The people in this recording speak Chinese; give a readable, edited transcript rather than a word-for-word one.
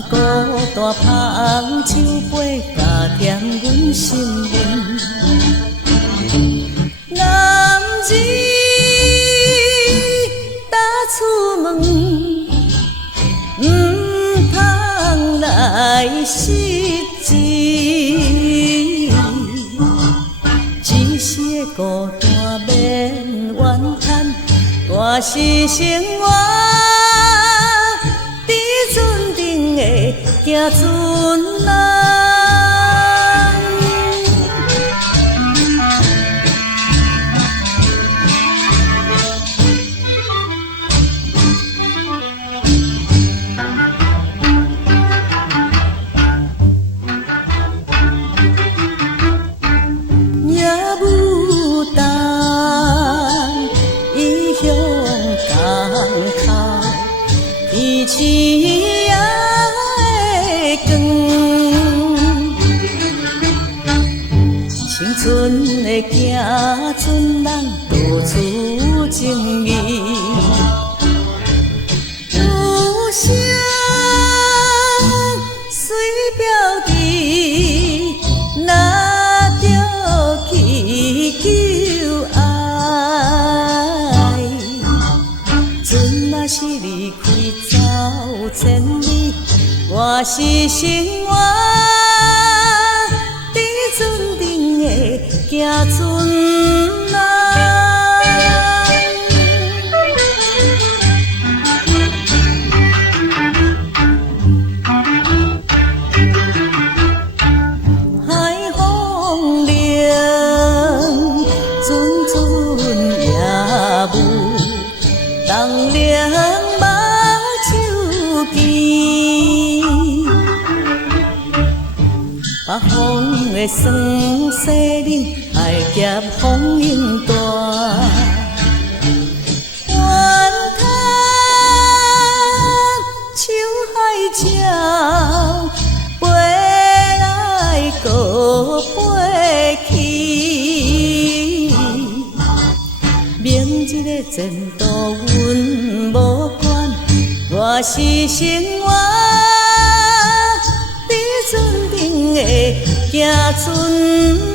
孤单芳酒杯，加添阮心温。男儿踏出门，唔通来失志。一世孤单免怨叹，大是生活。 行船人，也牡丹异乡港口，天青。 青春的行船人，到处情义，有声随标题，拿着去求爱。船若是离开走千里，我是生活。 行船人，海风凉，阵阵夜雾，东凉目睭边，北风的酸洗冷。 爱夹风影大，怨叹秋海鸟飞来搁飞去。明日的前途阮无管，我是生活在船顶的行船。